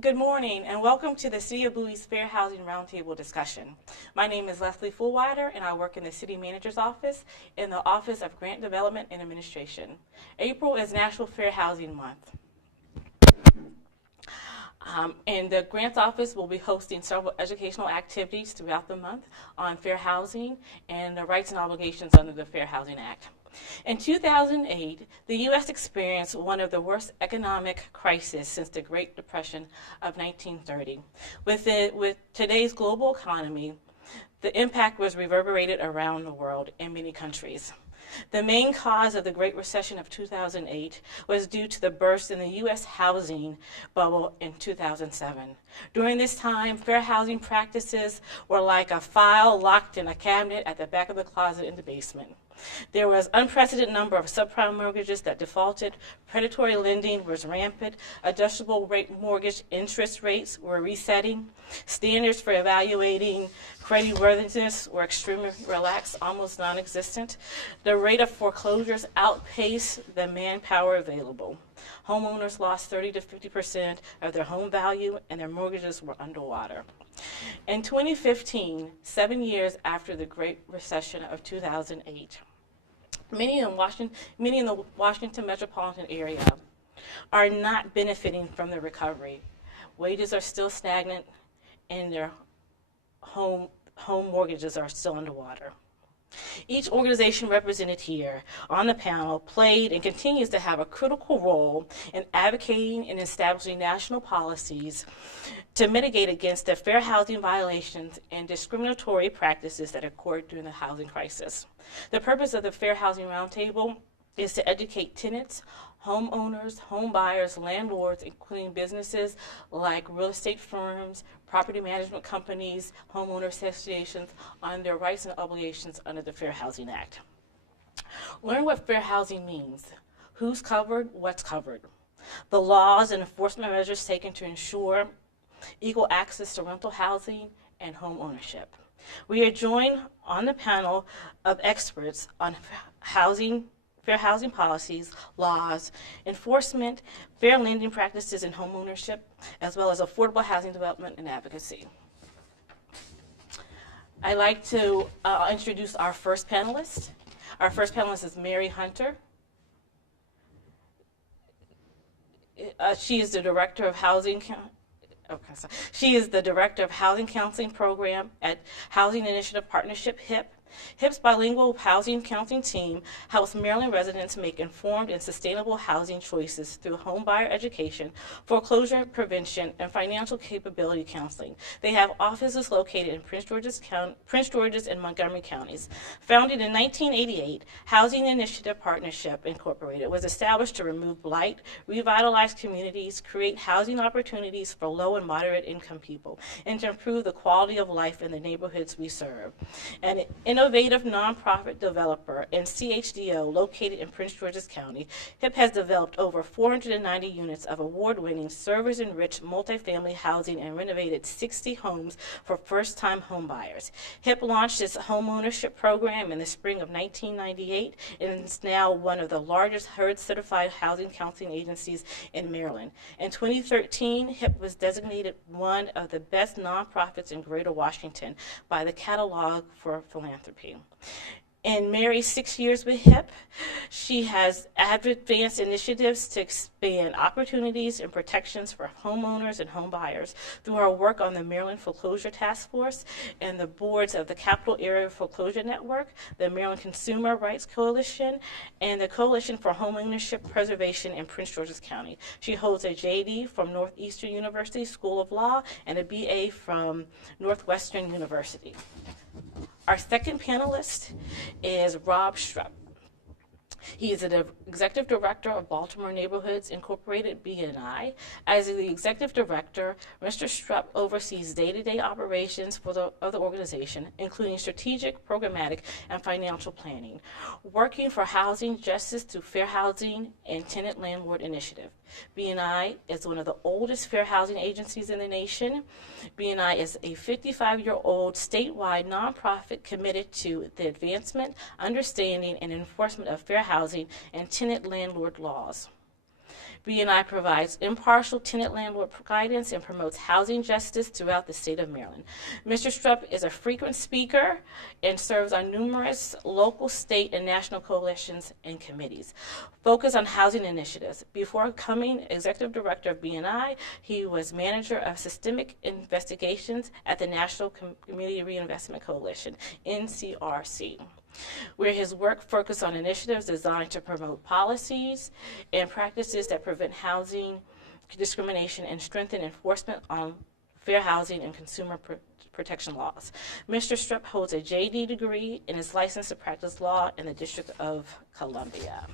Good morning and welcome to the City of Bowie's Fair Housing Roundtable discussion. My name is Leslye Fulwider and I work in the City Manager's Office in the Office of Grant Development and Administration. April is National Fair Housing Month. And the Grants Office will be hosting several educational activities throughout the month on fair housing and the rights and obligations under the Fair Housing Act. In 2008, the U.S. experienced one of the worst economic crises since the Great Depression of 1930. With today's global economy, the impact was reverberated around the world in many countries. The main cause of the Great Recession of 2008 was due to the burst in the U.S. housing bubble in 2007. During this time, fair housing practices were like a file locked in a cabinet at the back of the closet in the basement. There was an unprecedented number of subprime mortgages that defaulted, predatory lending was rampant, adjustable rate mortgage interest rates were resetting, standards for evaluating creditworthiness were extremely relaxed, almost non-existent. The rate of foreclosures outpaced the manpower available. Homeowners lost 30 to 50% of their home value and their mortgages were underwater. In 2015, 7 years after the Great Recession of 2008, many in the Washington metropolitan area are not benefiting from the recovery. Wages are still stagnant and their home mortgages are still underwater. Each organization represented here on the panel played and continues to have a critical role in advocating and establishing national policies to mitigate against the fair housing violations and discriminatory practices that occurred during the housing crisis. The purpose of the Fair Housing Roundtable is to educate tenants, homeowners, home buyers, landlords, including businesses like real estate firms, property management companies, homeowner associations on their rights and obligations under the Fair Housing Act. Learn what fair housing means, who's covered, what's covered, the laws and enforcement measures taken to ensure equal access to rental housing and home ownership. We are joined on the panel of experts on fair housing policies, laws, enforcement, fair lending practices and home ownership, as well as affordable housing development and advocacy. I'd like to introduce our first panelist. Our first panelist is MHunter. She is the Director of Housing Counseling Program at Housing Initiative Partnership, HIP. HIP's bilingual housing counseling team helps Maryland residents make informed and sustainable housing choices through home buyer education, foreclosure prevention, and financial capability counseling. They have offices located in Prince George's and Montgomery counties. Founded in 1988, Housing Initiative Partnership Incorporated was established to remove blight, revitalize communities, create housing opportunities for low and moderate income people, and to improve the quality of life in the neighborhoods we serve. And innovative nonprofit developer and CHDO located in Prince George's County, HIP has developed over 490 units of award-winning service-enriched multifamily housing and renovated 60 homes for first-time home buyers. HIP launched its home ownership program in the spring of 1998 and is now one of the largest HUD-certified housing counseling agencies in Maryland. In 2013, HIP was designated one of the best nonprofits in Greater Washington by the Catalog for Philanthropy. In Mary's 6 years with HIP, she has advanced initiatives to expand opportunities and protections for homeowners and home buyers through her work on the Maryland Foreclosure Task Force and the boards of the Capital Area Foreclosure Network, the Maryland Consumer Rights Coalition, and the Coalition for Home Ownership Preservation in Prince George's County. She holds a JD from Northeastern University School of Law and a BA from Northwestern University. Our second panelist is RStrupp. He is the Executive Director of Baltimore Neighborhoods, Incorporated, BNI. As the Executive Director, Mr. Strupp oversees day-to-day operations for the organization, including strategic, programmatic, and financial planning, working for housing justice through fair housing and tenant landlord initiative. BNI is one of the oldest fair housing agencies in the nation. BNI is a 55-year-old statewide nonprofit committed to the advancement, understanding, and enforcement of fair housing and tenant landlord laws. B&I provides impartial tenant-landlord guidance and promotes housing justice throughout the state of Maryland. Mr. Strupp is a frequent speaker and serves on numerous local, state, and national coalitions and committees focused on housing initiatives. Before becoming executive director of B&I, he was manager of systemic investigations at the National Community Reinvestment Coalition, NCRC, where his work focused on initiatives designed to promote policies and practices that prevent housing discrimination and strengthen enforcement on fair housing and consumer protection laws. Mr. Strupp holds a JD degree and is licensed to practice law in the District of Columbia.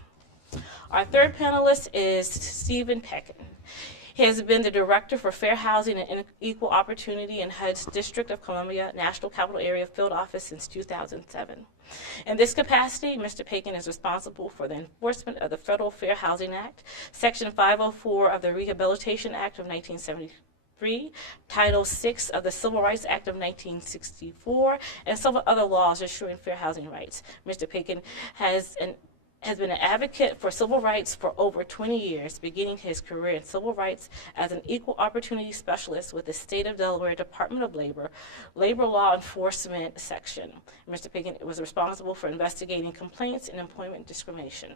Our third panelist is Stephen Paikin. He has been the Director for Fair Housing and Equal Opportunity in HUD's District of Columbia National Capital Area Field Office since 2007. In this capacity, Mr. Paikin is responsible for the enforcement of the Federal Fair Housing Act, Section 504 of the Rehabilitation Act of 1973, Title VI of the Civil Rights Act of 1964, and several other laws ensuring fair housing rights. Mr. Paikin has been an advocate for civil rights for over 20 years, beginning his career in civil rights as an equal opportunity specialist with the State of Delaware Department of Labor Law Enforcement Section. Mr. Paikin was responsible for investigating complaints and employment discrimination.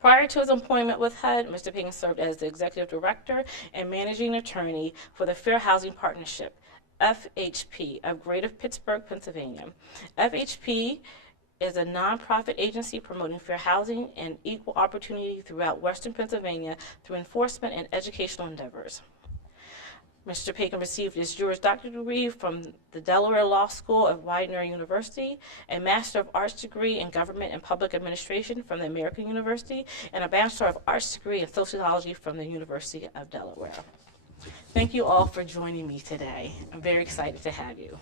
Prior to his employment with HUD, Mr. Paikin served as the executive director and managing attorney for the Fair Housing Partnership, FHP, of Greater Pittsburgh, Pennsylvania. FHP is a nonprofit agency promoting fair housing and equal opportunity throughout Western Pennsylvania through enforcement and educational endeavors. Mr. Paikin received his Juris Doctor degree from the Delaware Law School of Widener University, a Master of Arts degree in Government and Public Administration from the American University, and a Bachelor of Arts degree in Sociology from the University of Delaware. Thank you all for joining me today. I'm very excited to have you.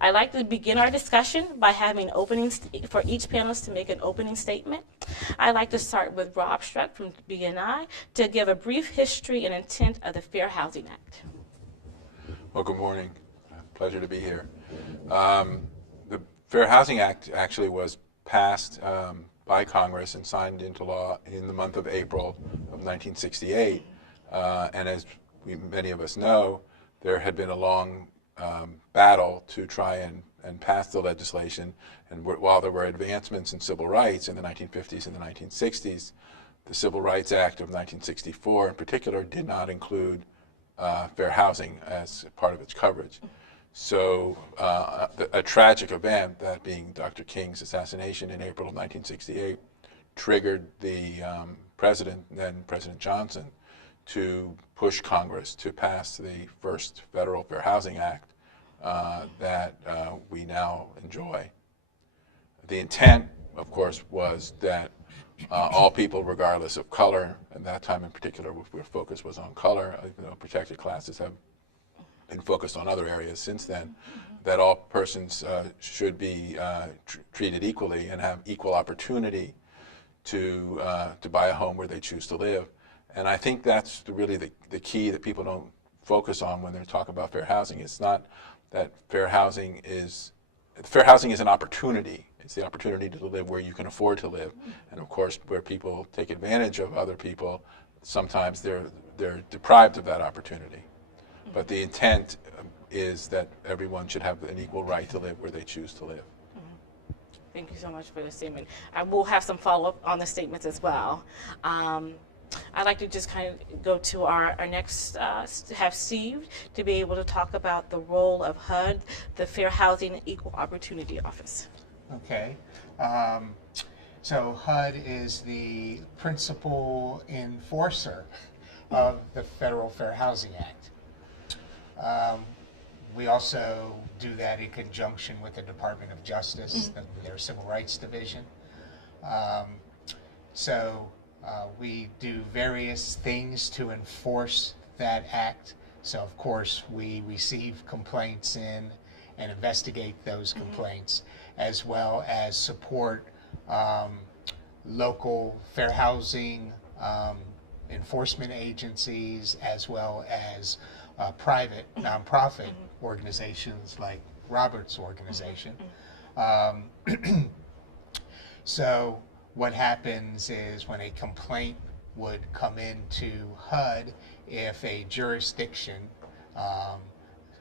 I'd like to begin our discussion by having openings for each panelist to make an opening statement. I'd like to start with RStrupp from B&I to give a brief history and intent of the Fair Housing Act. Well, good morning. Pleasure to be here. The Fair Housing Act actually was passed by Congress and signed into law in the month of April of 1968. And as many of us know, there had been a long battle to try and pass the legislation, and while there were advancements in civil rights in the 1950s and the 1960s, the Civil Rights Act of 1964 in particular did not include fair housing as part of its coverage. So a tragic event, that being Dr. King's assassination in April of 1968, triggered the then President Johnson, to push Congress to pass the first federal Fair Housing Act that we now enjoy. The intent, of course, was that all people, regardless of color, and that time in particular, where focus was on color, protected classes have been focused on other areas since then, that all persons should be treated equally and have equal opportunity to buy a home where they choose to live. And I think that's really the key that people don't focus on when they're talking about fair housing. It's not that fair housing is an opportunity. It's the opportunity to live where you can afford to live. And of course, where people take advantage of other people, sometimes they're deprived of that opportunity. But the intent is that everyone should have an equal right to live where they choose to live. Thank you so much for the statement. I will have some follow-up on the statements as well. I'd like to just kind of go to our next, have Steve to be able to talk about the role of HUD, the Fair Housing and Equal Opportunity Office. Okay. So HUD is the principal enforcer of the Federal Fair Housing Act. We also do that in conjunction with the Department of Justice, their Civil Rights Division. We do various things to enforce that act. So of course we receive complaints in and investigate those complaints, as well as support local fair housing enforcement agencies, as well as private nonprofit organizations like Robert's organization. So what happens is when a complaint would come into HUD if a jurisdiction,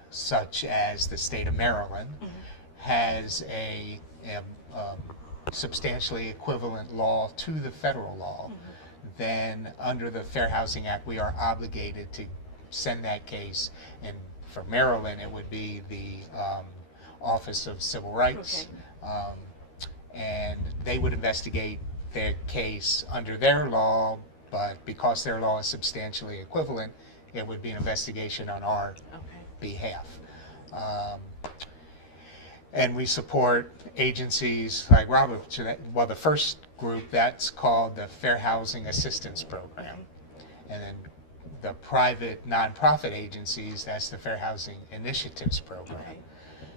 such as the state of Maryland, has a substantially equivalent law to the federal law. Then under the Fair Housing Act, we are obligated to send that case, and for Maryland, it would be the Office of Civil Rights, and they would investigate their case under their law, but because their law is substantially equivalent, it would be an investigation on our behalf. And we support agencies like Robert. Well, the first group, that's called the Fair Housing Assistance Program. And then the private nonprofit agencies, that's the Fair Housing Initiatives Program.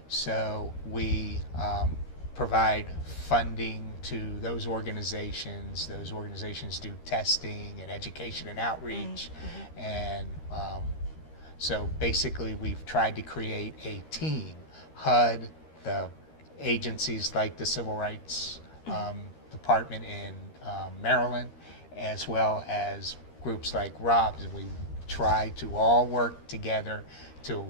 So we provide funding to those organizations. Those organizations do testing and education and outreach. And so basically we've tried to create a team. HUD, the agencies like the Civil Rights Department in Maryland, as well as groups like Rob's, and we try to all work together to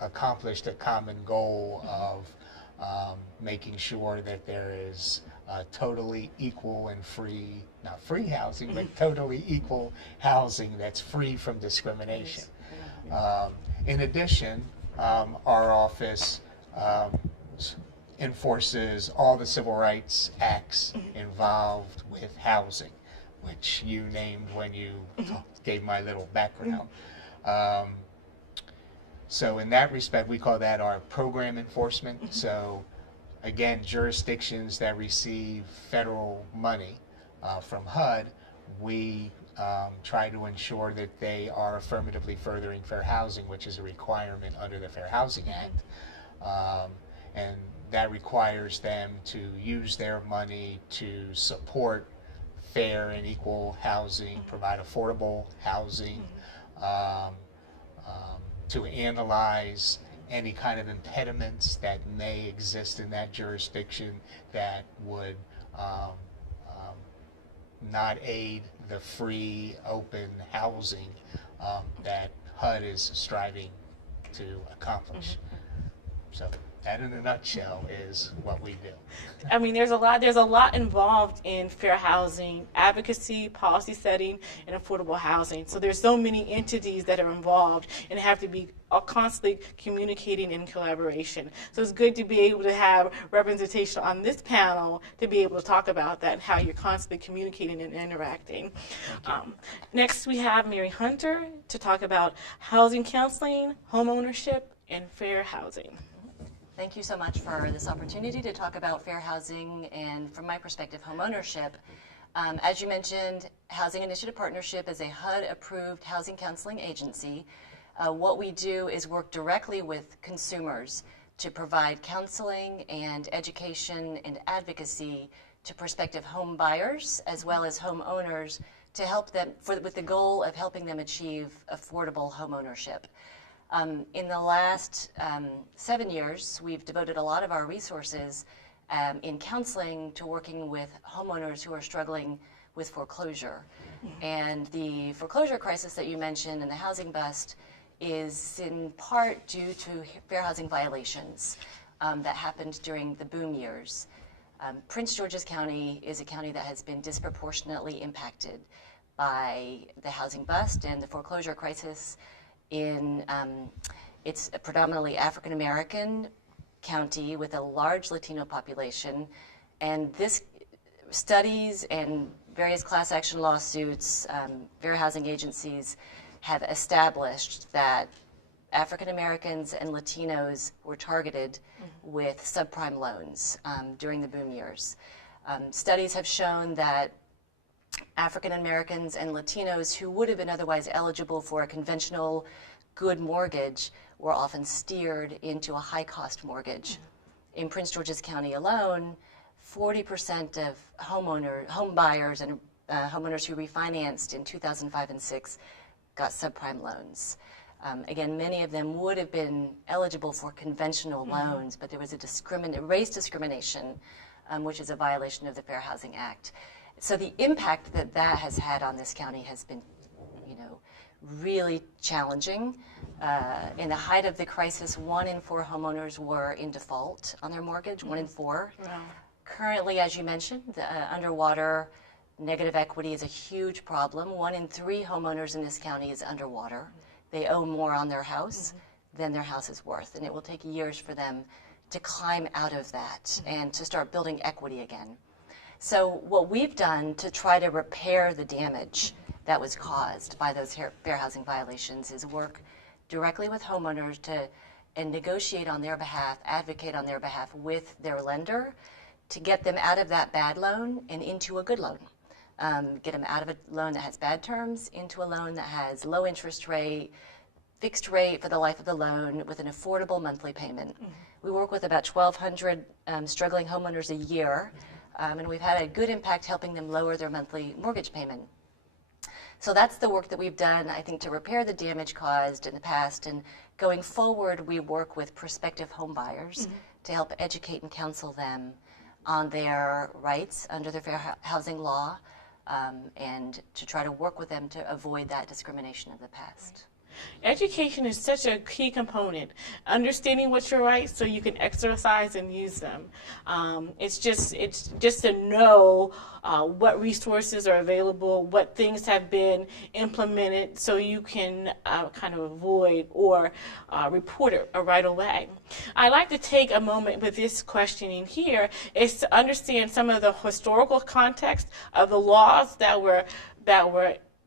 accomplish the common goal of making sure that there is totally equal and free, not free housing, but totally equal housing that's free from discrimination. In addition, our office enforces all the civil rights acts involved with housing, which you named when you gave my little background. So in that respect, we call that our program enforcement. So again, jurisdictions that receive federal money from HUD, we try to ensure that they are affirmatively furthering fair housing, which is a requirement under the Fair Housing Act. And that requires them to use their money to support fair and equal housing, provide affordable housing, to analyze any kind of impediments that may exist in that jurisdiction that would not aid the free, open housing that HUD is striving to accomplish. So that in a nutshell is what we do. I mean, there's a lot involved in fair housing advocacy, policy setting, and affordable housing. So there's so many entities that are involved and have to be constantly communicating in collaboration. So it's good to be able to have representation on this panel to be able to talk about that, how you're constantly communicating and interacting. Next, we have MHunter to talk about housing counseling, home ownership, and fair housing. Thank you so much for this opportunity to talk about fair housing and, from my perspective, home ownership. As you mentioned, Housing Initiative Partnership is a HUD-approved housing counseling agency. What we do is work directly with consumers to provide counseling and education and advocacy to prospective home buyers as well as home owners to help them with the goal of helping them achieve affordable home ownership. In the last 7 years, we've devoted a lot of our resources in counseling to working with homeowners who are struggling with foreclosure. And the foreclosure crisis that you mentioned and the housing bust is in part due to fair housing violations that happened during the boom years. Prince George's County is a county that has been disproportionately impacted by the housing bust and the foreclosure crisis. It's a predominantly African American county with a large Latino population, and this studies and various class action lawsuits, fair housing agencies have established that African Americans and Latinos were targeted with subprime loans during the boom years. Studies have shown that African Americans and Latinos who would have been otherwise eligible for a conventional good mortgage were often steered into a high-cost mortgage. In Prince George's County alone, 40% of home buyers and homeowners who refinanced in 2005 and 6 got subprime loans. Again, many of them would have been eligible for conventional loans, but there was a race discrimination, which is a violation of the Fair Housing Act. So the impact that that has had on this county has been, really challenging. In the height of the crisis, 1 in 4 homeowners were in default on their mortgage, 1 in 4. Wow. Currently, as you mentioned, the underwater negative equity is a huge problem. 1 in 3 homeowners in this county is underwater. They owe more on their house than their house is worth, and it will take years for them to climb out of that and to start building equity again. So what we've done to try to repair the damage that was caused by those fair housing violations is work directly with homeowners and negotiate on their behalf, advocate on their behalf with their lender to get them out of that bad loan and into a good loan. Get them out of a loan that has bad terms into a loan that has low interest rate, fixed rate for the life of the loan with an affordable monthly payment. We work with about 1,200 struggling homeowners a year, and we've had a good impact helping them lower their monthly mortgage payment. So that's the work that we've done, I think, to repair the damage caused in the past. And going forward, we work with prospective home buyers to help educate and counsel them on their rights under the fair housing law, and to try to work with them to avoid that discrimination of the past. Education is such a key component. Understanding what's your rights so you can exercise and use them. It's just to know what resources are available, what things have been implemented, so you can kind of avoid or report it right away. I'd like to take a moment with this questioning here is to understand some of the historical context of the laws that were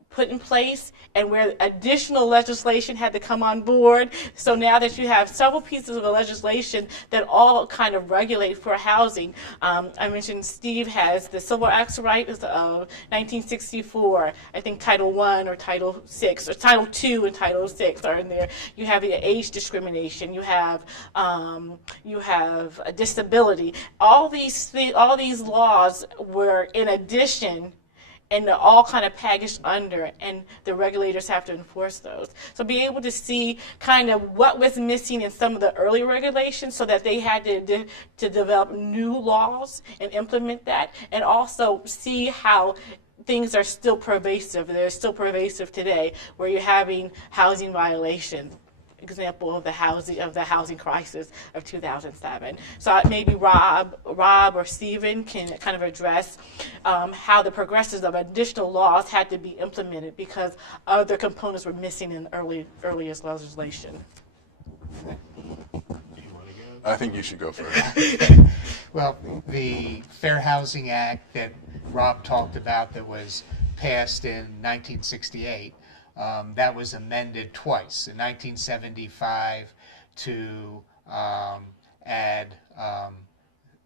put in place and where additional legislation had to come on board. So now that you have several pieces of legislation that all kind of regulate for housing. I mentioned Steve has the Civil Acts Rights of 1964. I think Title I or Title VI or Title II and Title VI are in there. You have the age discrimination. You have a disability. All these laws were in addition, and they're all kind of packaged under, and the regulators have to enforce those. So be able to see kind of what was missing in some of the early regulations so that they had to develop new laws and implement that, and also see how things are still pervasive. They're still pervasive today, where you're having housing violations. Example of the housing crisis of 2007. So maybe Rob or Stephen can kind of address how the progressions of additional laws had to be implemented because other components were missing in earliest legislation. I think you should go first. Well, the Fair Housing Act that Rob talked about that was passed in 1968, that was amended twice, in 1975 to add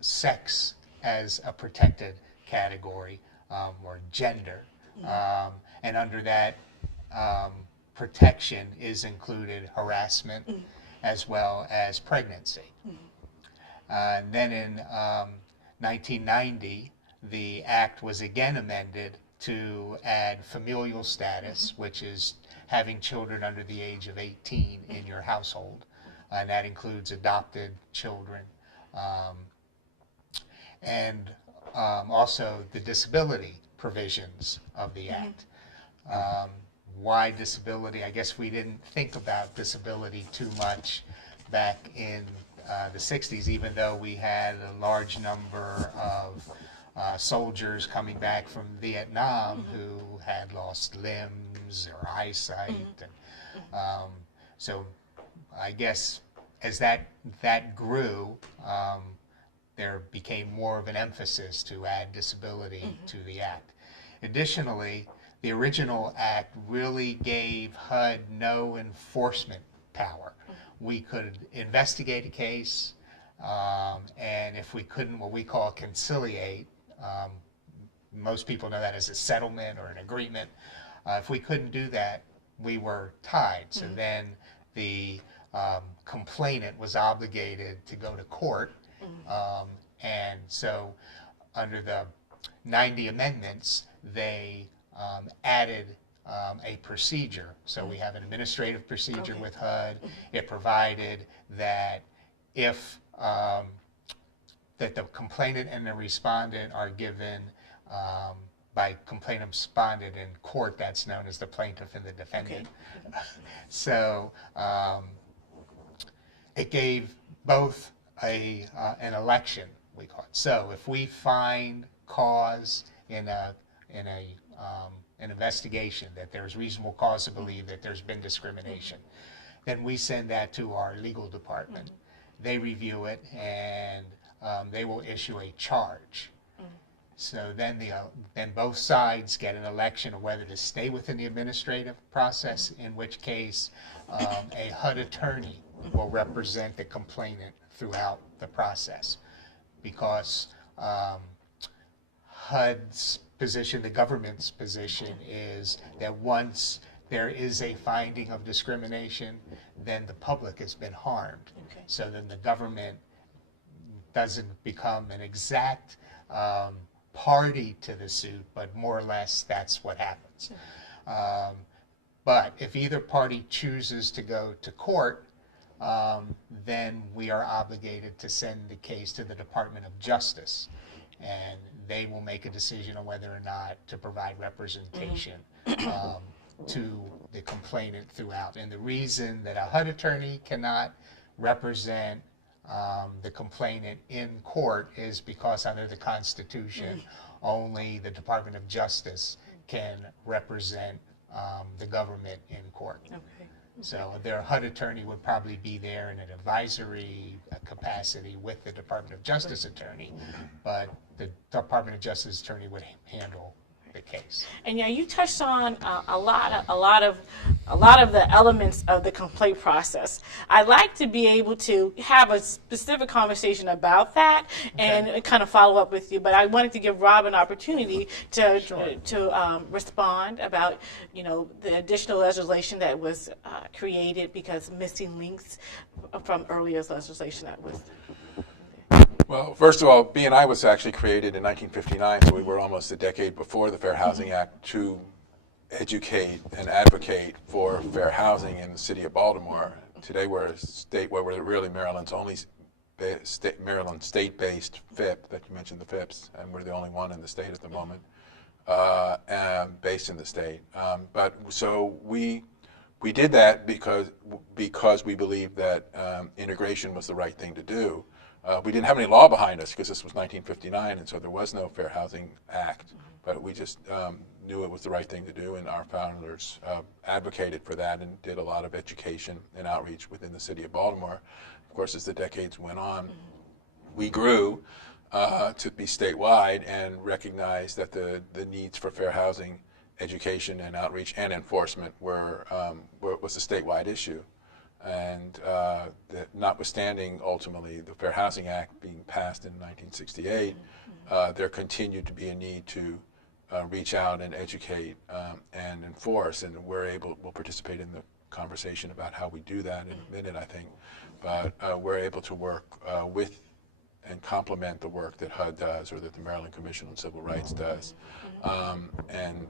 sex as a protected category, or gender. And under that protection is included harassment as well as pregnancy. And then in 1990, the act was again amended to add familial status, which is having children under the age of 18 in your household, and that includes adopted children, and also the disability provisions of the act. Why disability? I guess we didn't think about disability too much back in the 60s, even though we had a large number of soldiers coming back from Vietnam who had lost limbs or eyesight. And, so I guess as that grew, there became more of an emphasis to add disability to the act. Additionally, the original act really gave HUD no enforcement power. We could investigate a case, and if we couldn't, what we call conciliate, most people know that as a settlement or an agreement. If we couldn't do that, we were tied. So then the complainant was obligated to go to court. And so under the 90 amendments, they added a procedure. So we have an administrative procedure with HUD. It provided that if that the complainant and the respondent are given by complainant respondent. In court, that's known as the plaintiff and the defendant. Okay. So it gave both an election, we call it. So if we find cause in an investigation that there's reasonable cause to believe that there's been discrimination, then we send that to our legal department. They review it, and they will issue a charge. So then then both sides get an election of whether to stay within the administrative process, in which case a HUD attorney will represent the complainant throughout the process, because HUD's position, the government's position, is that once there is a finding of discrimination, then the public has been harmed. Okay. So then the government doesn't become an exact party to the suit, but more or less that's what happens. Sure. But if either party chooses to go to court, then we are obligated to send the case to the Department of Justice, and they will make a decision on whether or not to provide representation to the complainant throughout. And the reason that a HUD attorney cannot represent the complainant in court is because under the Constitution, only the Department of Justice can represent the government in court. Okay. So their HUD attorney would probably be there in an advisory capacity with the Department of Justice attorney, but the Department of Justice attorney would handle the case. And yeah, you touched on a lot of the elements of the complaint process. I'd like to be able to have a specific conversation about that and kind of follow up with you. But I wanted to give Rob an opportunity to respond about the additional legislation that was created because missing links from earlier legislation that was. Well, first of all, B&I was actually created in 1959, so we were almost a decade before the Fair Housing Act to educate and advocate for fair housing in the city of Baltimore. Today we're a state where we're really Maryland's only Maryland state-based FIP, that you mentioned the FIPs, and we're the only one in the state at the moment, based in the state. But so we did that because we believed that integration was the right thing to do. We didn't have any law behind us because this was 1959, and so there was no Fair Housing Act, but we just knew it was the right thing to do, and our founders advocated for that and did a lot of education and outreach within the city of Baltimore. Of course, as the decades went on, we grew to be statewide and recognized that the needs for fair housing, education and outreach and enforcement was a statewide issue. And notwithstanding ultimately the Fair Housing Act being passed in 1968, there continued to be a need to reach out and educate and enforce, and we'll participate in the conversation about how we do that in a minute, I think. But we're able to work with and complement the work that HUD does or that the Maryland Commission on Civil Rights does. And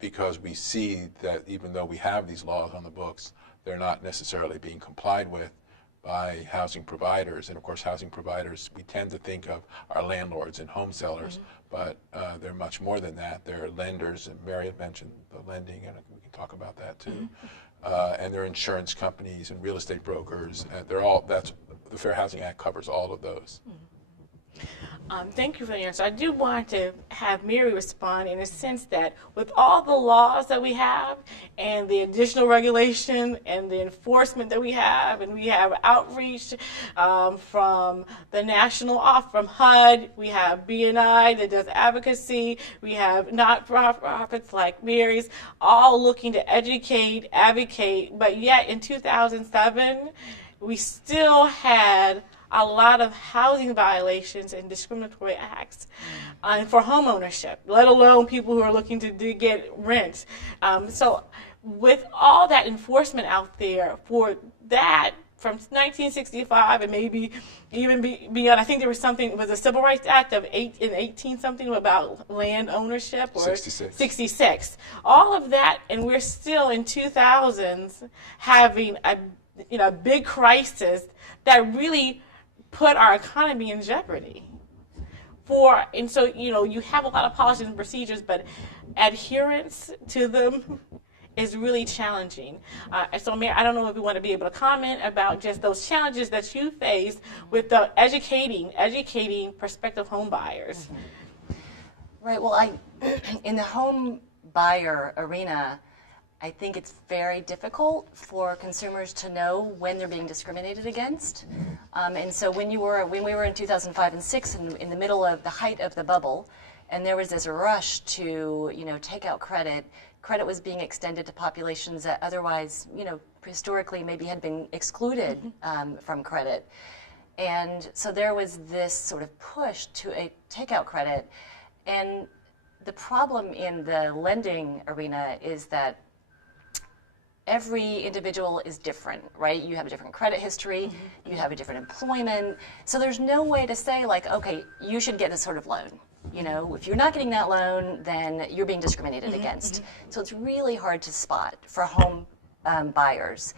because we see that even though we have these laws on the books, they're not necessarily being complied with by housing providers. And of course, housing providers, we tend to think of our landlords and home sellers, but they're much more than that. They're lenders, and Mary had mentioned the lending, and we can talk about that too. And they're insurance companies and real estate brokers. The Fair Housing Act covers all of those. Thank you for the answer. I do want to have Mary respond in a sense that with all the laws that we have and the additional regulation and the enforcement that we have, and we have outreach from the national from HUD, we have B&I that does advocacy, we have not-for-profits like Mary's, all looking to educate, advocate, but yet in 2007, we still had a lot of housing violations and discriminatory acts for home ownership, let alone people who are looking to get rent. So with all that enforcement out there for that from 1965 and maybe even beyond, I think there was something, it was a Civil Rights Act of 18 something about land ownership, or 66. All of that, and we're still in 2000s having a big crisis that really put our economy in jeopardy. and so, you have a lot of policies and procedures, but adherence to them is really challenging. And so, Mayor, I don't know if you want to be able to comment about just those challenges that you faced with the educating prospective home buyers. Right. Well, in the home buyer arena, I think it's very difficult for consumers to know when they're being discriminated against. And so when we were in 2005 and 6 in the middle of the height of the bubble, and there was this rush to, take out credit was being extended to populations that otherwise, historically maybe had been excluded from credit. And so there was this sort of push to take out credit. And the problem in the lending arena is that every individual is different, right? You have a different credit history, you have a different employment. So there's no way to say, like, okay, you should get this sort of loan. If you're not getting that loan, then you're being discriminated against. So it's really hard to spot for home buyers.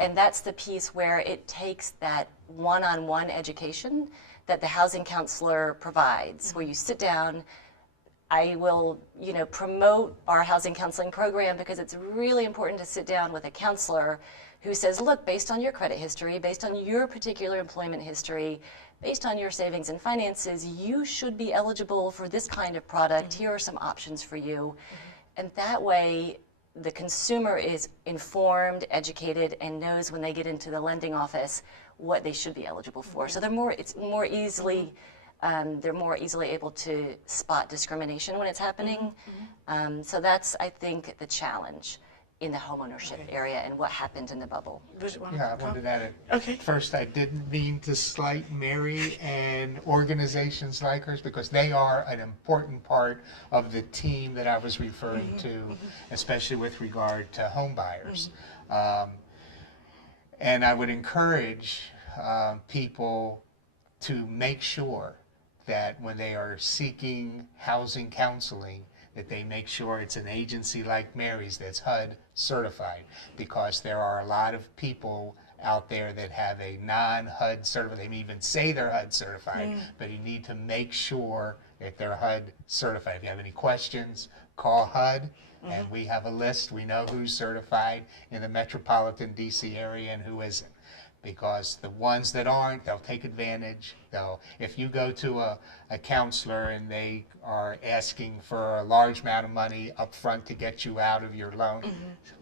And that's the piece where it takes that one-on-one education that the housing counselor provides, where you sit down. I will, promote our housing counseling program because it's really important to sit down with a counselor who says, look, based on your credit history, based on your particular employment history, based on your savings and finances, you should be eligible for this kind of product. Here are some options for you. And that way, the consumer is informed, educated, and knows when they get into the lending office what they should be eligible for. So they're more easily able to spot discrimination when it's happening. So that's, I think, the challenge in the homeownership area and what happened in the bubble. Yeah, I wanted to add it. Okay. First, I didn't mean to slight Mary and organizations like hers, because they are an important part of the team that I was referring to, especially with regard to home buyers. And I would encourage people to make sure that when they are seeking housing counseling, that they make sure it's an agency like Mary's that's HUD certified, because there are a lot of people out there that have a non-HUD certified, they may even say they're HUD certified, but you need to make sure that they're HUD certified. If you have any questions, call HUD, and we have a list. We know who's certified in the metropolitan DC area and who isn't. Because the ones that aren't, they'll take advantage. If you go to a counselor and they are asking for a large amount of money up front to get you out of your loan,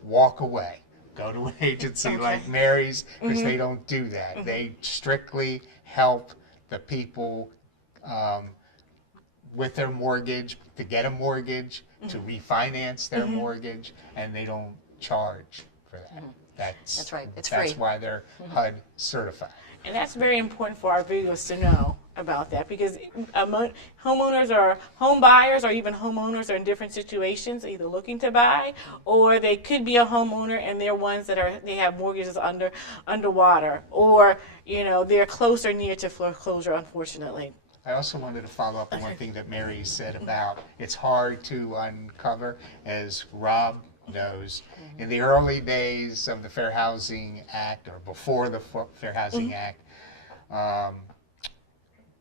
walk away. Go to an agency like Mary's, because they don't do that. They strictly help the people with their mortgage, to get a mortgage, to refinance their mortgage, and they don't charge for that. That's right. It's free. That's why they're HUD certified. And that's very important for our viewers to know about that, because homeowners or home buyers or even homeowners are in different situations, either looking to buy, or they could be a homeowner and they're ones that they have mortgages underwater, or they're close or near to foreclosure, unfortunately. I also wanted to follow up on one thing that Mary said about it's hard to uncover, as Rob knows. In the early days of the Fair Housing Act, or before the Fair Housing Act,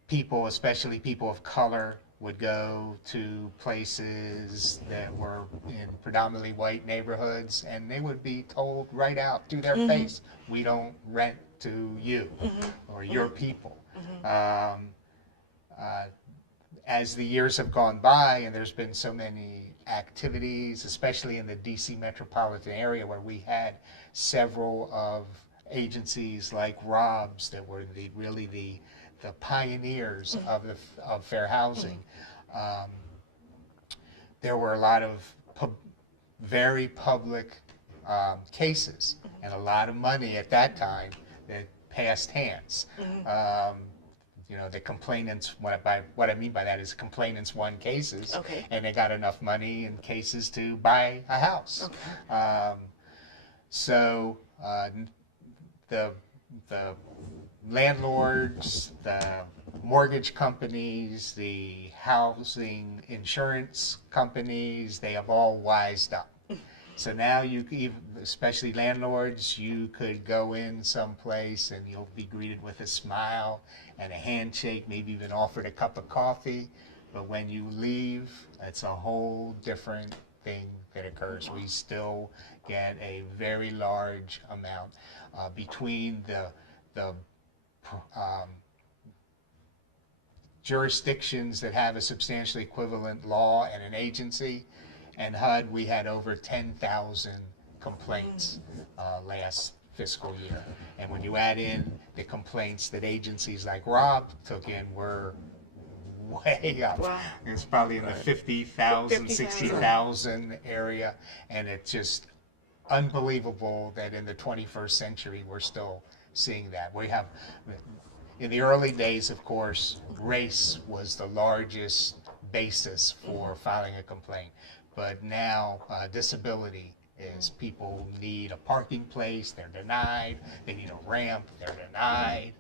people, especially people of color, would go to places that were in predominantly white neighborhoods, and they would be told right out to their face, we don't rent to you or your people. As the years have gone by, and there's been so many activities, especially in the DC metropolitan area, where we had several of agencies like Rob's that were really the pioneers of fair housing. There were a lot of very public cases, and a lot of money at that time that passed hands. The complainants, what I mean by that is complainants won cases, and they got enough money in cases to buy a house. So the landlords, the mortgage companies, the housing insurance companies, they have all wised up. So now you could even, especially landlords, you could go in someplace and you'll be greeted with a smile and a handshake, maybe even offered a cup of coffee. But when you leave, it's a whole different thing that occurs. We still get a very large amount between the jurisdictions that have a substantially equivalent law and an agency. And HUD, we had over 10,000 complaints last fiscal year. And when you add in the complaints that agencies like Rob took in, were way up. Wow. It's probably in the 50,000, 50,000. 60,000 area. And it's just unbelievable that in the 21st century we're still seeing that. We have, in the early days, of course, race was the largest basis for filing a complaint. But now disability is, people need a parking place, they're denied. They need a ramp, they're denied.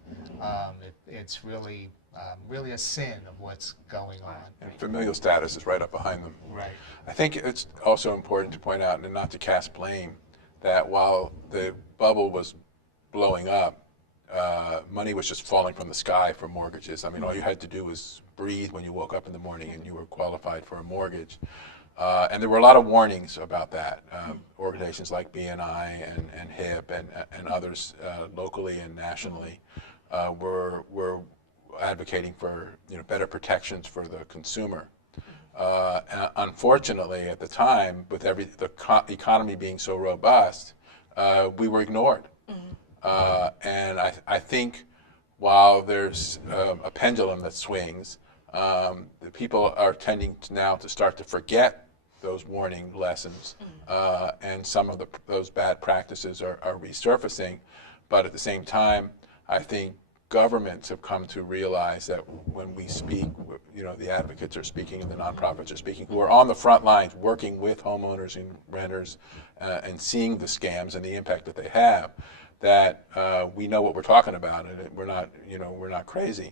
It's really a sin of what's going on. And familial status is right up behind them. Right. I think it's also important to point out, and not to cast blame, that while the bubble was blowing up, money was just falling from the sky for mortgages. I mean, all you had to do was breathe when you woke up in the morning and you were qualified for a mortgage. And there were a lot of warnings about that. Organizations like BNI and HIP and others locally and nationally were advocating for better protections for the consumer. Unfortunately, at the time, with the economy being so robust, we were ignored. And I think while there's a pendulum that swings, the people are tending now to start to forget those warning lessons, and some of those bad practices are resurfacing. But at the same time, I think governments have come to realize that when we speak, the advocates are speaking and the nonprofits are speaking, who are on the front lines working with homeowners and renters and seeing the scams and the impact that they have, that we know what we're talking about, and we're not crazy.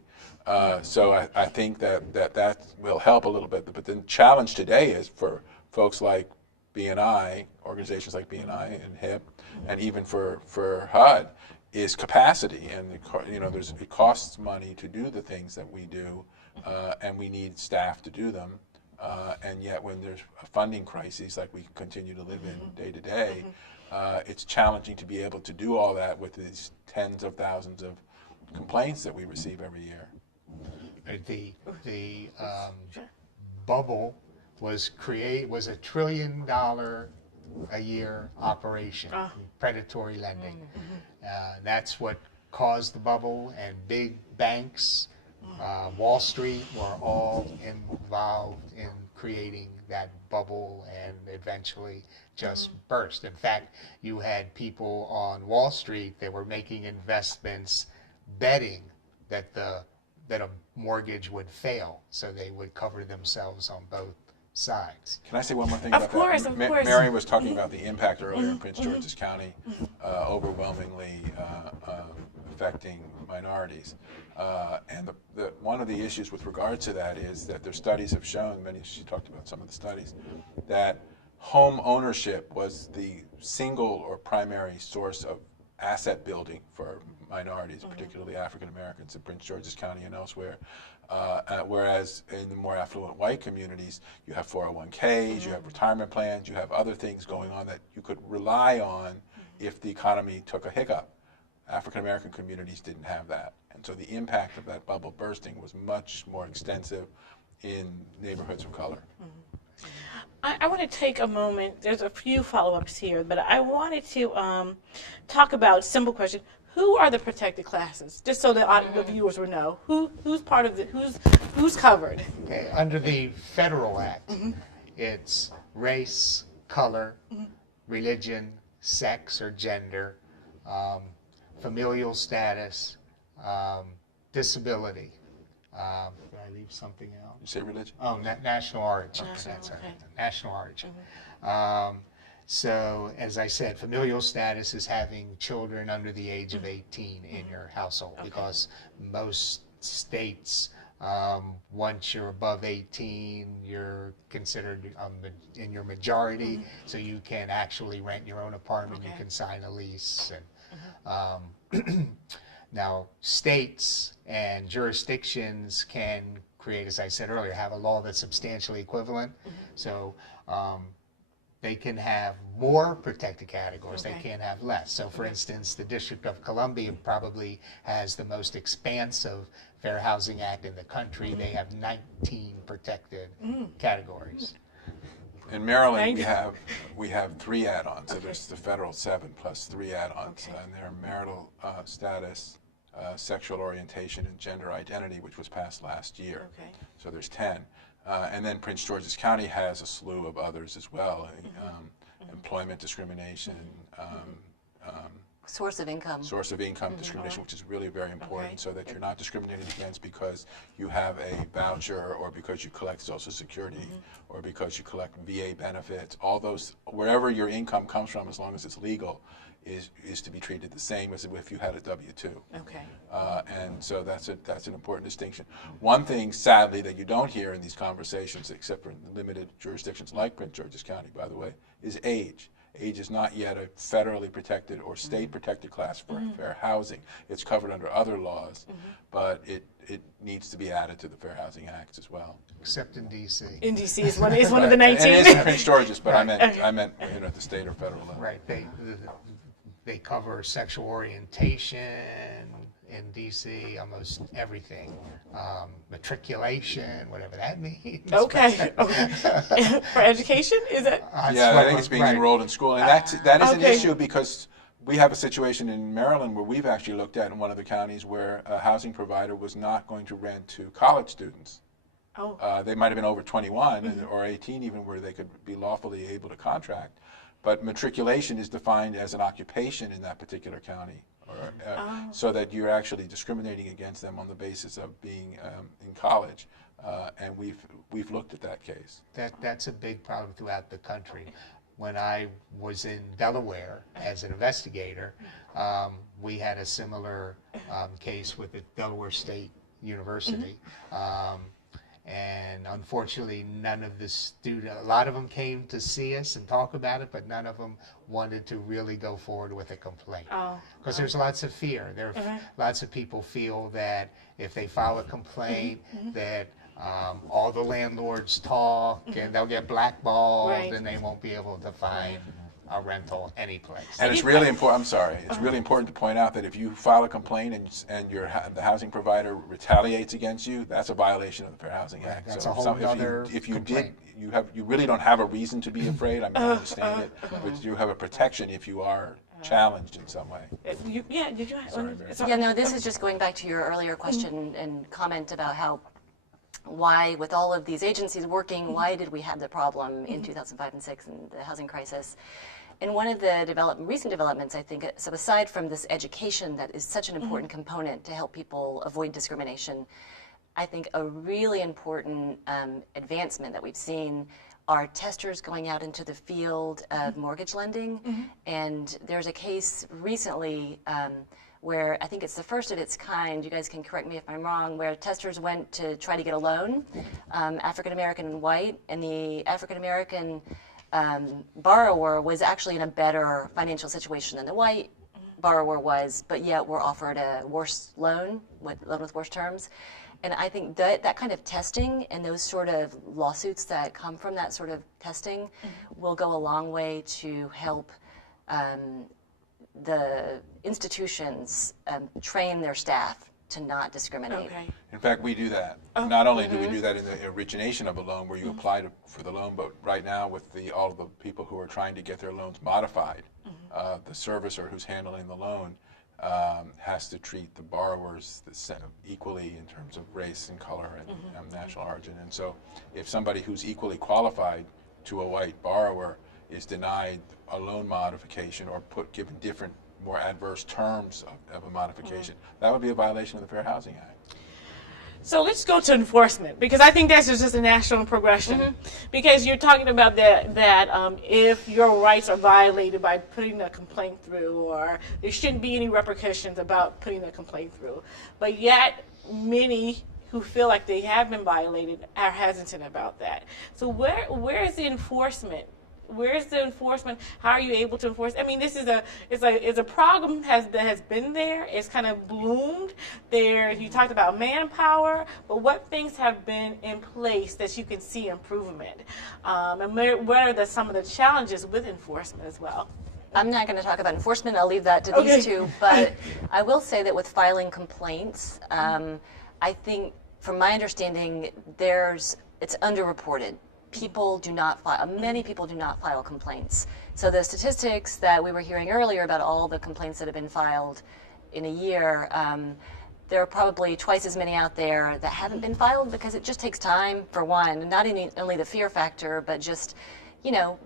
So I think that will help a little bit. But the challenge today is for folks like BNI, organizations like BNI and HIP, and even for HUD, is capacity. And it costs money to do the things that we do, and we need staff to do them. And yet, when there's a funding crisis like we continue to live in day to day, it's challenging to be able to do all that with these tens of thousands of complaints that we receive every year. The bubble was a $1 trillion a year operation, predatory lending. That's what caused the bubble, and big banks, Wall Street, were all involved in creating that bubble, and eventually just burst. In fact, you had people on Wall Street that were making investments betting that a mortgage would fail, so they would cover themselves on both sides. Can I say one more thing Of about course, that? of course. Marion was talking about the impact earlier in Prince George's County, overwhelmingly affecting minorities. And one of the issues with regard to that is that their studies have shown, she talked about some of the studies, that home ownership was the single or primary source of asset building for minorities, particularly African Americans in Prince George's County and elsewhere. Whereas in the more affluent white communities, you have 401ks, you have retirement plans, you have other things going on that you could rely on if the economy took a hiccup. African American communities didn't have that. And so the impact of that bubble bursting was much more extensive in neighborhoods of color. I want to take a moment. There's a few follow-ups here, but I wanted to talk about a simple question. Who are the protected classes? Just so the viewers will know. Who's part of who's covered? Okay. Under the Federal Act, it's race, color, religion, sex or gender, familial status, disability. Did I leave something out? You say religion? Oh, national origin. That's right. National origin. So, as I said, familial status is having children under the age of 18 in your household, because most states Once you're above 18, you're considered in your majority, so you can actually rent your own apartment. Okay. You can sign a lease. And now, states and jurisdictions can create, as I said earlier, have a law that's substantially equivalent. So they can have more protected categories. Okay. They can't have less. So, for instance, the District of Columbia probably has the most expansive Fair Housing Act in the country. They have 19 protected categories. In Maryland, Thank we have 3 add-ons. So there's the federal 7 plus 3 add-ons, Okay. and they're marital status, sexual orientation, and gender identity, which was passed last year. Okay. So there's 10. And then Prince George's County has a slew of others as well. Employment discrimination, Source of income. source of income discrimination, which is really very important, Okay. so that you're not discriminated against because you have a voucher or because you collect Social Security or because you collect VA benefits. All those, wherever your income comes from, as long as it's legal, is to be treated the same as if you had a W-2. Okay. And so that's an important distinction. One thing, sadly, that you don't hear in these conversations, except for in limited jurisdictions like Prince George's County, by the way, is age. Age is not yet a federally protected or state protected class for fair housing. It's covered under other laws, but it needs to be added to the Fair Housing Act as well. Except in D.C. In DC is one of the And 19. it is in Prince George's, but Right. I meant at the state or federal level. Right. They cover sexual orientation in D.C., almost everything. Matriculation, whatever that means. Okay. Okay. For education, is that? Yeah, I think it's being right. enrolled in school, and that is an Okay. issue because we have a situation in Maryland where we've actually looked at in one of the counties where a housing provider was not going to rent to college students. Oh. They might have been over 21 or 18 even, where they could be lawfully able to contract. But matriculation is defined as an occupation in that particular county, so that you're actually discriminating against them on the basis of being in college. And we've looked at that case. That's a big problem throughout the country. When I was in Delaware as an investigator, we had a similar case with the Delaware State University. And unfortunately, none of the students, a lot of them came to see us and talk about it, but none of them wanted to really go forward with a complaint. Because there's lots of fear. Lots of people feel that if they file a complaint, that all the landlords talk and they'll get blackballed Right. and they won't be able to find a rental anyplace. And it's really important. I'm sorry. It's really important to point out that if you file a complaint and the housing provider retaliates against you, that's a violation of the Fair Housing Act. That's So a whole other if you complaint. you really don't have a reason to be afraid. I mean, I understand it, but you have a protection if you are challenged in some way. Yeah, did you? Sorry, Yeah, no, this is just going back to your earlier question and comment about why, with all of these agencies working, why did we have the problem in 2005 and 6 and the housing crisis? And one of the recent developments, I think, so aside from this education that is such an important component to help people avoid discrimination, I think a really important advancement that we've seen are testers going out into the field of mortgage lending. And there's a case recently where I think it's the first of its kind, you guys can correct me if I'm wrong, where testers went to try to get a loan, African American and white, and the African American borrower was actually in a better financial situation than the white borrower was, but yet were offered a worse loan with worse terms. And I think that kind of testing and those sort of lawsuits that come from that sort of testing will go a long way to help the institutions train their staff to not discriminate. Okay. In fact, we do that. Not only do we do that in the origination of a loan where you apply for the loan, but right now with all of the people who are trying to get their loans modified, the servicer who's handling the loan has to treat the borrowers equally in terms of race and color and national origin. And so if somebody who's equally qualified to a white borrower is denied a loan modification or given different, more adverse terms of a modification, that would be a violation of the Fair Housing Act. So let's go to enforcement, because I think that's just a national progression. Because you're talking about that if your rights are violated by putting a complaint through, or there shouldn't be any repercussions about putting a complaint through. But yet, many who feel like they have been violated are hesitant about that. So where is the enforcement? Where's the enforcement? How are you able to enforce? I mean, this is a problem that has been there. It's kind of bloomed. There, you talked about manpower, but what things have been in place that you can see improvement? And what are some of the challenges with enforcement as well? I'm not going to talk about enforcement. I'll leave that to these two. But I will say that with filing complaints, I think, from my understanding, it's underreported. People do not file, many people do not file complaints. So the statistics that we were hearing earlier about all the complaints that have been filed in a year, there are probably twice as many out there that haven't been filed because it just takes time, for one, not only the fear factor, but just,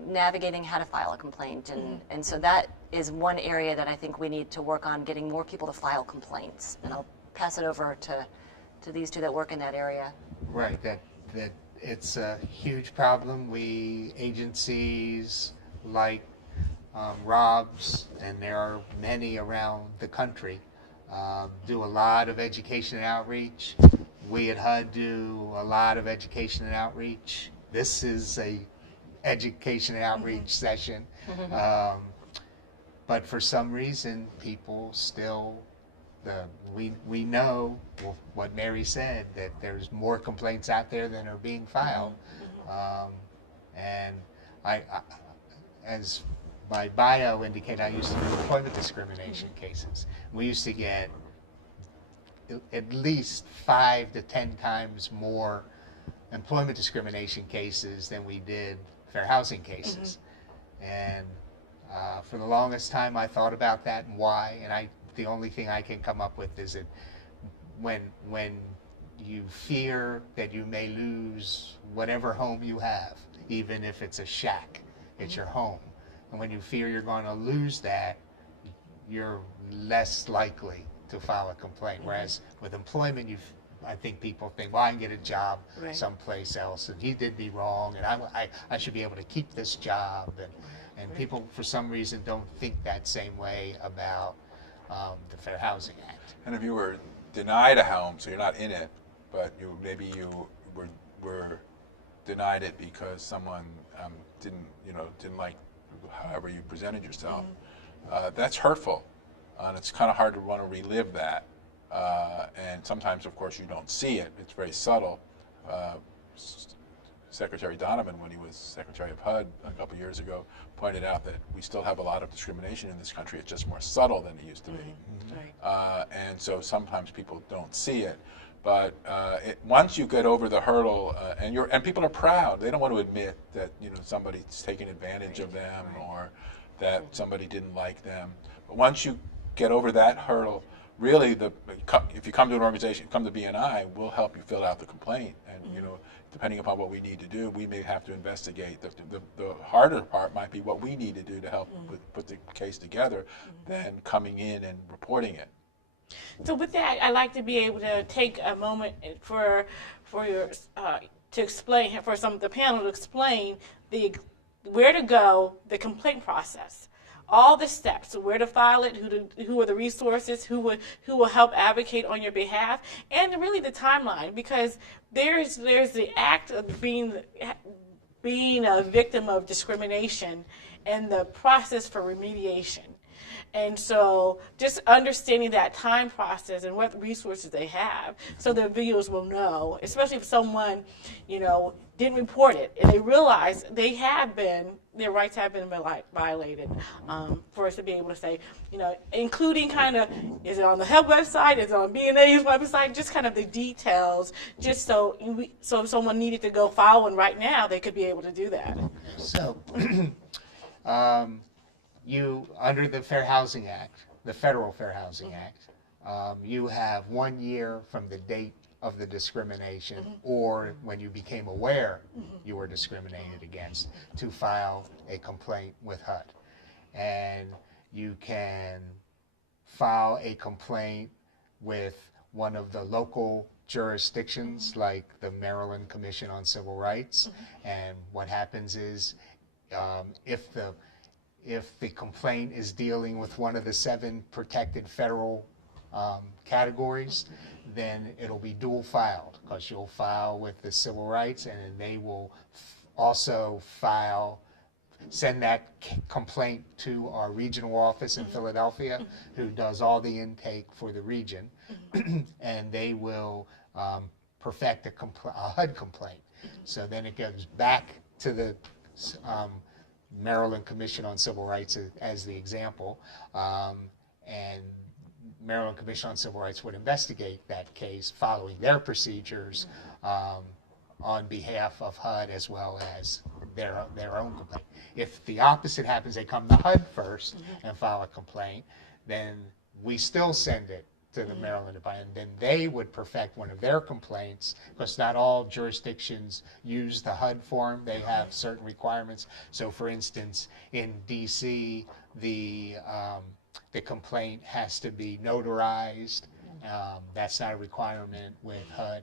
navigating how to file a complaint. And so that is one area that I think we need to work on, getting more people to file complaints. And I'll pass it over to these two that work in that area. Right, that it's a huge problem. Agencies like Rob's, and there are many around the country, do a lot of education and outreach. We at HUD do a lot of education and outreach. This is a education and outreach session. But for some reason, people still, we know what Mary said, that there's more complaints out there than are being filed. And I, as my bio indicated, I used to do employment discrimination cases. We used to get at least 5 to 10 times more employment discrimination cases than we did fair housing cases. And for the longest time, I thought about that and why, and the only thing I can come up with is that when you fear that you may lose whatever home you have, even if it's a shack, it's your home, and when you fear you're going to lose that, you're less likely to file a complaint. Whereas with employment, I think people think, well, I can get a job someplace else, and he did me wrong, and I should be able to keep this job, and people for some reason don't think that same way about the Fair Housing Act. And if you were denied a home, so you're not in it, but maybe you were denied it because someone didn't like however you presented yourself, that's hurtful, and it's kind of hard to want to relive that. And sometimes, of course, you don't see it. It's very subtle. Secretary Donovan, when he was Secretary of HUD a couple years ago, pointed out that we still have a lot of discrimination in this country. It's just more subtle than it used to be. And so sometimes people don't see it. But once you get over the hurdle, and people are proud, they don't want to admit that somebody's taking advantage of them or that somebody didn't like them. But once you get over that hurdle, really, if you come to an organization, come to BNI, we'll help you fill out the complaint, and depending upon what we need to do, we may have to investigate. The harder part might be what we need to do to help put the case together than coming in and reporting it. So with that, I'd like to be able to take a moment for your to explain, for the panel to explain where to go, the complaint process, all the steps, where to file it, who are the resources, who will help advocate on your behalf, and really the timeline, because there's the act of being a victim of discrimination and the process for remediation. And so just understanding that time process and what resources they have so their viewers will know, especially if someone, didn't report it and they realize their rights have been violated, for us to be able to say, including kind of, is it on the HUD website, is it on BNA's website, just kind of the details, just so if someone needed to go file one right now, they could be able to do that. So, you, under the Fair Housing Act, the Federal Fair Housing Act, you have 1 year from the date of the discrimination or when you became aware you were discriminated against to file a complaint with HUD. And you can file a complaint with one of the local jurisdictions like the Maryland Commission on Civil Rights. And what happens is if the complaint is dealing with one of the 7 protected federal categories, then it'll be dual filed, because you'll file with the civil rights, and then they will also send that complaint to our regional office in Philadelphia, who does all the intake for the region, and they will perfect a HUD complaint. So then it goes back to the Maryland Commission on Civil Rights as the example, and Maryland Commission on Civil Rights would investigate that case following their procedures on behalf of HUD as well as their own complaint. If the opposite happens, they come to HUD first and file a complaint, then we still send it to the Maryland Department, and then they would perfect one of their complaints, because not all jurisdictions use the HUD form. They have certain requirements. So for instance, in DC, the complaint has to be notarized. That's not a requirement with HUD.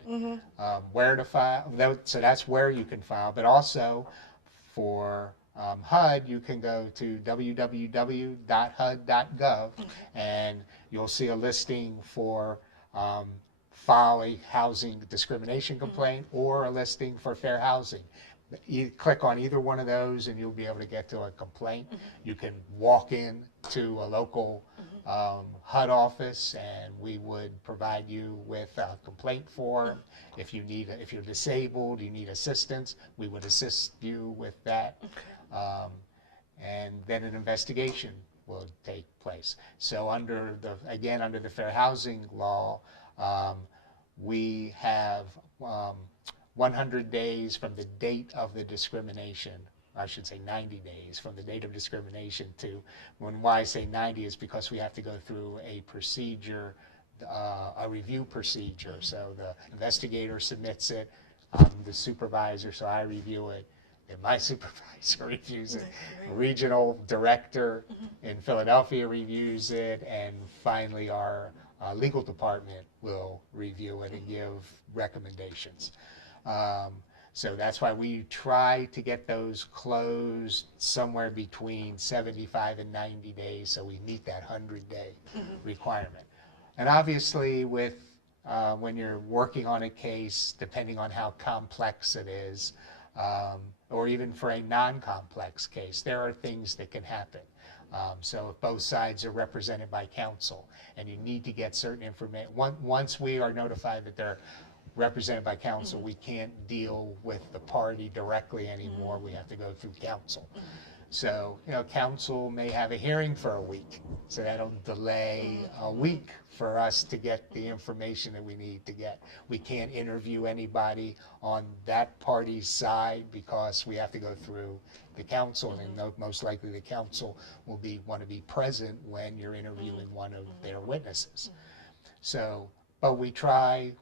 Where to file, so that's where you can file, but also for HUD, you can go to www.hud.gov, and you'll see a listing for file a housing discrimination complaint or a listing for fair housing. You click on either one of those and you'll be able to get to a complaint. You can walk in to a local HUD office, and we would provide you with a complaint form. If you're disabled, you need assistance, we would assist you with that. And then an investigation will take place. So under the fair housing law, we have 100 days from the date of the discrimination. I should say 90 days from the date of discrimination to, why I say 90 is because we have to go through a procedure, a review procedure. So the investigator submits it, I'm the supervisor, so I review it, and my supervisor reviews it, regional director in Philadelphia reviews it, and finally our legal department will review it and give recommendations. So that's why we try to get those closed somewhere between 75 and 90 days, so we meet that 100-day requirement. And obviously with when you're working on a case, depending on how complex it is, or even for a non-complex case, there are things that can happen. So if both sides are represented by counsel and you need to get certain information, once we are notified that they're represented by counsel, we can't deal with the party directly anymore. We have to go through counsel. So, counsel may have a hearing for a week, so that'll delay a week for us to get the information that we need to get. We can't interview anybody on that party's side because we have to go through the counsel, and most likely the counsel will want to be present when you're interviewing one of their witnesses. So, but we try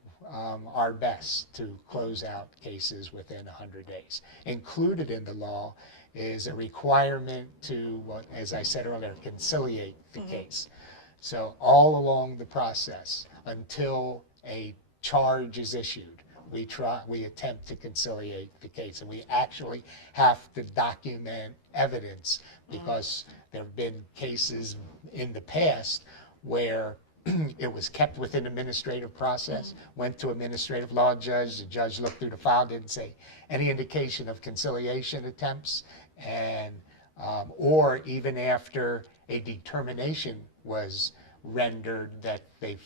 our best to close out cases within 100 days. Included in the law is a requirement to, as I said earlier, conciliate the case. So all along the process, until a charge is issued, we attempt to conciliate the case, and we actually have to document evidence, because there have been cases in the past where it was kept within administrative process, went to administrative law judge, the judge looked through the file, didn't say any indication of conciliation attempts, and or even after a determination was rendered that the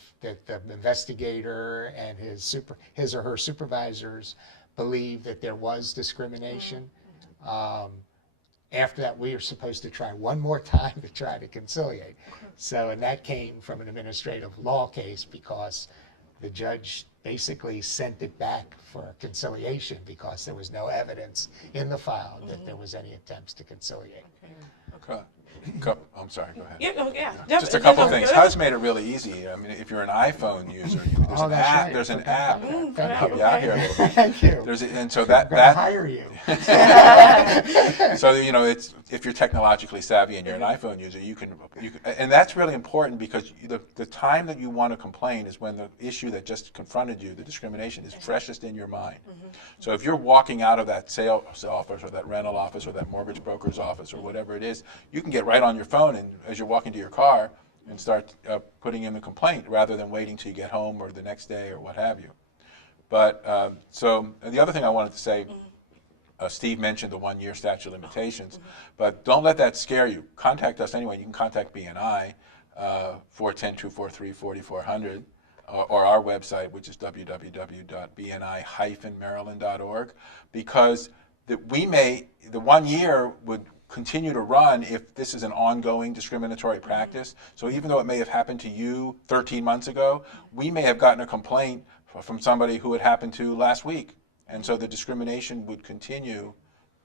investigator and his or her supervisors believed that there was discrimination. After that, we are supposed to try one more time to try to conciliate. So, and that came from an administrative law case, because the judge basically sent it back for conciliation because there was no evidence in the file that there was any attempts to conciliate. Okay. I'm sorry, go ahead. Yeah. Just a couple of things. HUD's made it really easy. I mean, if you're an iPhone user, there's an app. Right. There's an app Thank to help you. you out here a little bit. Thank you. And so that Hire you. So it's if you're technologically savvy and you're an iPhone user, you can, and that's really important, because the time that you want to complain is when the issue that just confronted you, the discrimination, is freshest in your mind. So if you're walking out of that sales office or that rental office or that mortgage broker's office or whatever it is, you can get right on your phone, and as you're walking to your car, and start putting in the complaint rather than waiting till you get home or the next day or what have you. But so the other thing I wanted to say, Steve mentioned the 1-year statute of limitations, but don't let that scare you. Contact us anyway. You can contact BNI, 410-243-4400, or our website, which is www.bni-maryland.org, because the 1 year would continue to run if this is an ongoing discriminatory practice. So even though it may have happened to you 13 months ago, we may have gotten a complaint from somebody who it happened to last week. And so the discrimination would continue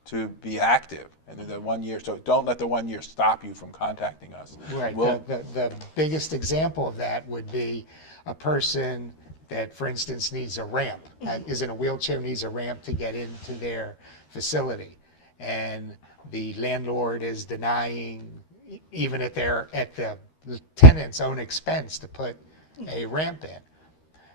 to be active. And the 1 year, so don't let the 1 year stop you from contacting us. Right. The biggest example of that would be a person that, for instance, needs a ramp, is in a wheelchair, needs a ramp to get into their facility. And the landlord is denying, even at the tenant's own expense, to put a ramp in.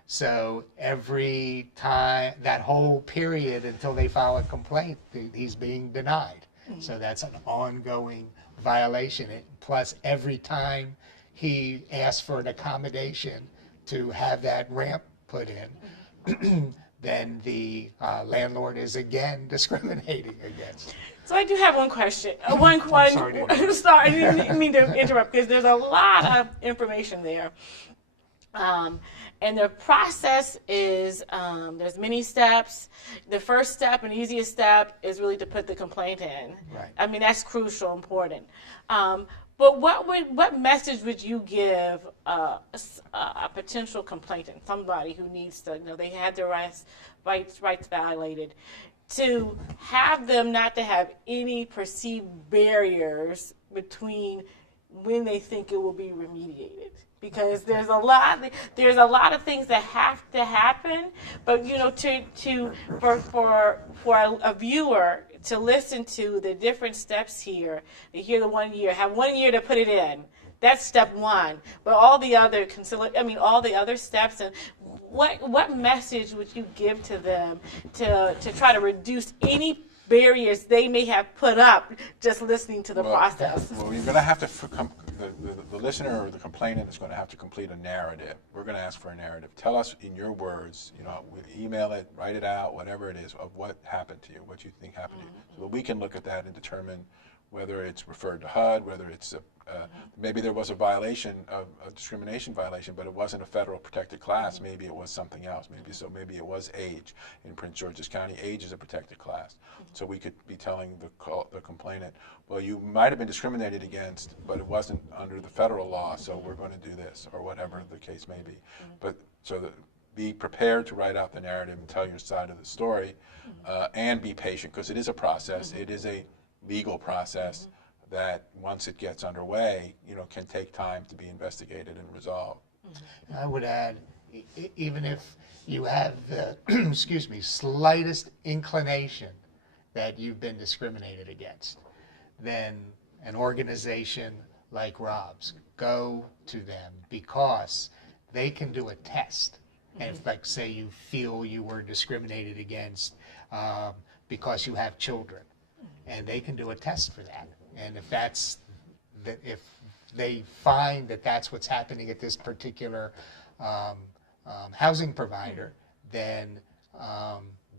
So every time, that whole period until they file a complaint, he's being denied. So that's an ongoing violation. Plus, every time he asks for an accommodation to have that ramp put in, then the landlord is again discriminating against. So I do have one question. Sorry I didn't mean to interrupt, because there's a lot of information there. And the process is, there's many steps. The first step and easiest step is really to put the complaint in. Right. I mean, that's crucial, important. But what message would you give a potential complainant, somebody who needs to, they had their rights violated, to have them not to have any perceived barriers between when they think it will be remediated? Because there's a lot of things that have to happen, but for a viewer to listen to the different steps here, to hear the 1 year, have 1 year to put it in. That's step one. But all the other steps, and what message would you give to them to try to reduce any barriers they may have put up just listening to the process? Well, you're going to have to, the listener or the complainant is going to have to complete a narrative. We're going to ask for a narrative. Tell us in your words, email it, write it out, whatever it is, of what happened to you, what you think happened to you. So that we can look at that and determine whether it's referred to HUD, whether it's maybe there was a violation, a discrimination violation, but it wasn't a federal protected class. Maybe it was something else. Maybe it was age. In Prince George's County, age is a protected class. So we could be telling the complainant, well, you might have been discriminated against, but it wasn't under the federal law, so we're going to do this, or whatever the case may be. But be prepared to write out the narrative and tell your side of the story, and be patient, because it is a process. It is a legal process that once it gets underway, can take time to be investigated and resolved. I would add, even if you have the, slightest inclination that you've been discriminated against, then an organization like Rob's, go to them, because they can do a test. And if, like, say you feel you were discriminated against because you have children, and they can do a test for that. And if if they find that that's what's happening at this particular housing provider, then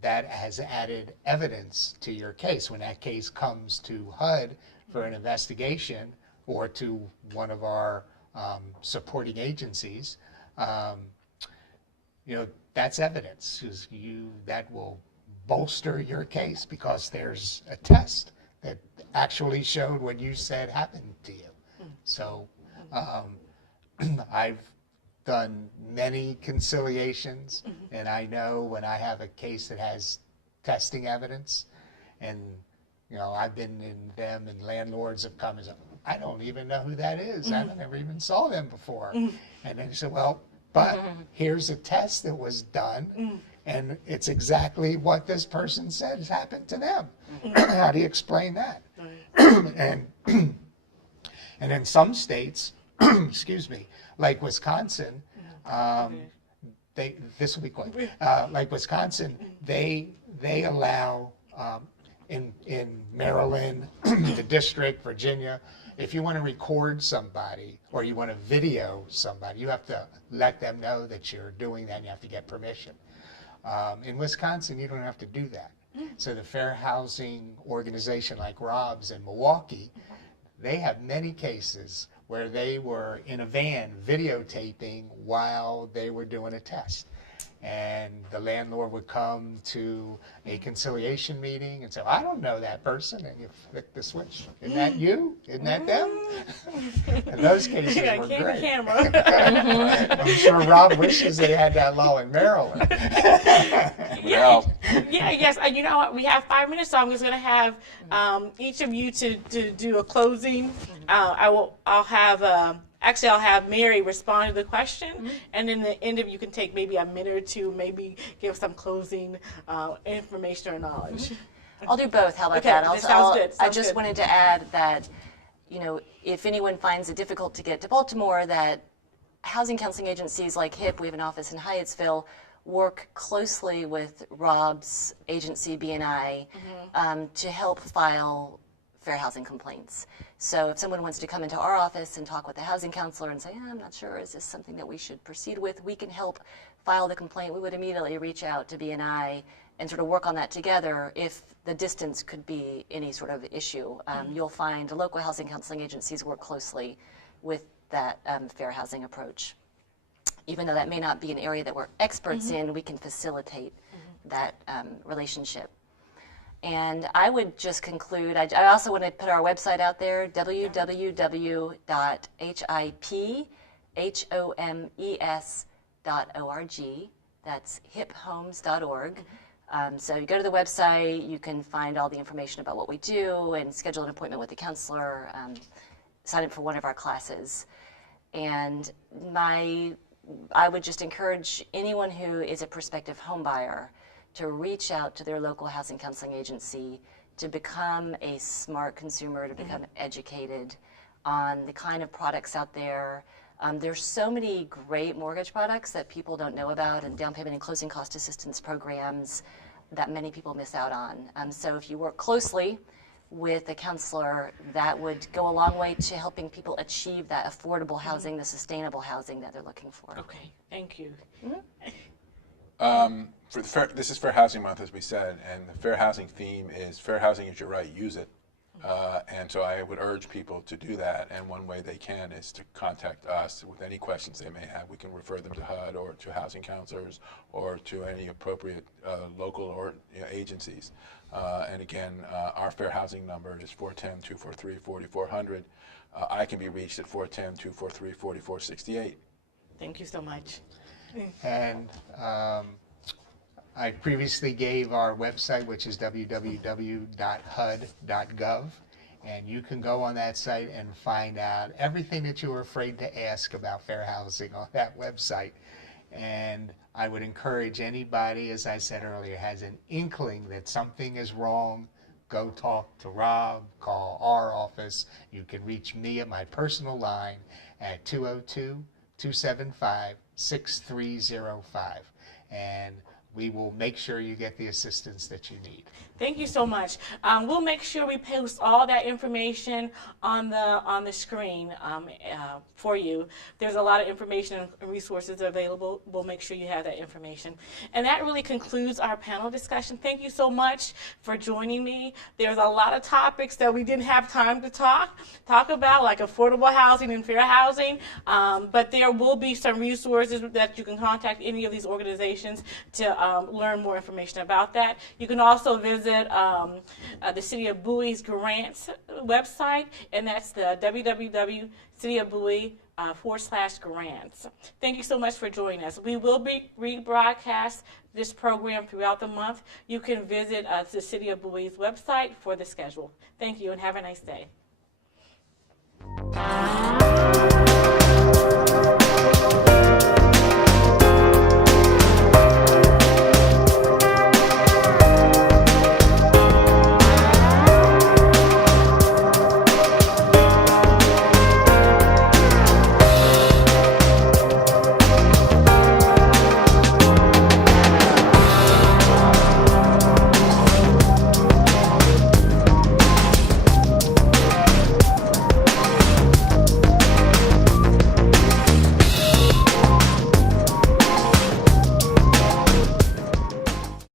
that has added evidence to your case. When that case comes to HUD for an investigation, or to one of our supporting agencies, that's evidence. That will bolster your case, because there's a test that actually showed what you said happened to you. So I've done many conciliations, and I know when I have a case that has testing evidence, and I've been in them, and landlords have come and said, I don't even know who that is. I never even saw them before. And then you say, well, but here's a test that was done, and it's exactly what this person said has happened to them. How do you explain that? And in some states, like Wisconsin, this will be quick. Like Wisconsin, they allow in Maryland, the district, Virginia, if you want to record somebody or you want to video somebody, you have to let them know that you're doing that and you have to get permission. In Wisconsin, you don't have to do that. So the Fair Housing organization like Rob's in Milwaukee, they have many cases where they were in a van videotaping while they were doing a test. And the landlord would come to a conciliation meeting and say, I don't know that person. And you flick the switch. Isn't that you? Isn't that them? And those cases were great. Camera. I'm sure Rob wishes they had that law in Maryland. Yes. You know what? We have 5 minutes, so I'm just going to have each of you to do a closing. I'll have Mary respond to the question, and then the end of you can take maybe a minute or two, maybe give some closing information or knowledge. I'll do both. How about Okay, that? sounds good. I just wanted to add that, if anyone finds it difficult to get to Baltimore, that housing counseling agencies like HIP, we have an office in Hyattsville, work closely with Rob's agency, BNI, to help file fair housing complaints. So if someone wants to come into our office and talk with the housing counselor and say, I'm not sure, is this something that we should proceed with? We can help file the complaint. We would immediately reach out to BNI and sort of work on that together if the distance could be any sort of issue. You'll find local housing counseling agencies work closely with that fair housing approach. Even though that may not be an area that we're experts in, we can facilitate that relationship. And I would just conclude, I also want to put our website out there, www.hiphomes.org. That's hiphomes.org. So you go to the website, you can find all the information about what we do and schedule an appointment with the counselor, sign up for one of our classes. And I would just encourage anyone who is a prospective home buyer to reach out to their local housing counseling agency to become a smart consumer, to become educated on the kind of products out there. There's so many great mortgage products that people don't know about, and down payment and closing cost assistance programs that many people miss out on. So if you work closely with a counselor, that would go a long way to helping people achieve that affordable housing, the sustainable housing that they're looking for. Okay, thank you. This is Fair Housing Month, as we said, and the fair housing theme is fair housing is your right, use it. And so I would urge people to do that, and one way they can is to contact us with any questions they may have. We can refer them to HUD or to housing counselors or to any appropriate local or agencies. And again, our fair housing number is 410-243-4400. I can be reached at 410-243-4468. Thank you so much. And I previously gave our website, which is www.hud.gov, and you can go on that site and find out everything that you were afraid to ask about fair housing on that website. And I would encourage anybody, as I said earlier, has an inkling that something is wrong, go talk to Rob, call our office. You can reach me at my personal line at 202-275-6305. And we will make sure you get the assistance that you need. Thank you so much. We'll make sure we post all that information on the screen for you. There's a lot of information and resources available. We'll make sure you have that information. And that really concludes our panel discussion. Thank you so much for joining me. There's a lot of topics that we didn't have time to talk about, like affordable housing and fair housing, but there will be some resources that you can contact any of these organizations to learn more information about that. You can also visit the City of Bowie's grants website, and that's the www.cityofbowie.com/grants. Thank you so much for joining us. We will be rebroadcast this program throughout the month. You can visit the City of Bowie's website for the schedule. Thank you, and have a nice day.